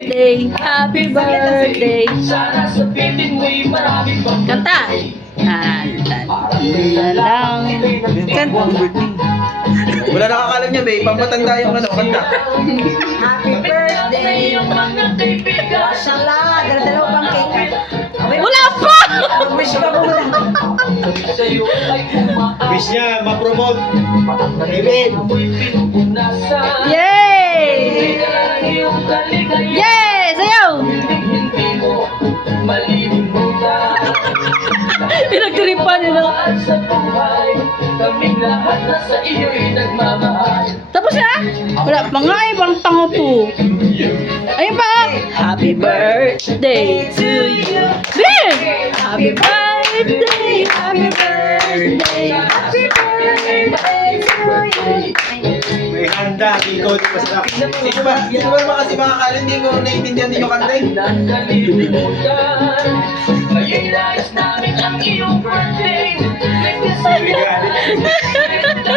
birthday, happy birthday. Kanta. Lang. Kanta. Wala nakakalam niya, babe. Pampatanda yung ano, kanta. Happy birthday! Mashallah, dala-dalawa pang cake. Wala pa! Wish ka muna. Wish niya, ma-promote. Amen. Yay! Yay! Sayaw! Pinagtiripan nila. Tapos na? Wala pa nga ibang tango po. Ayun pa! Happy birthday to you! Bim! Happy birthday! Happy birthday! Happy birthday to you! May handa, ikaw di masarap. Sino ba naman kasi mga kala, hindi ko naiintindihan din yung kanta eh. Hindi galit.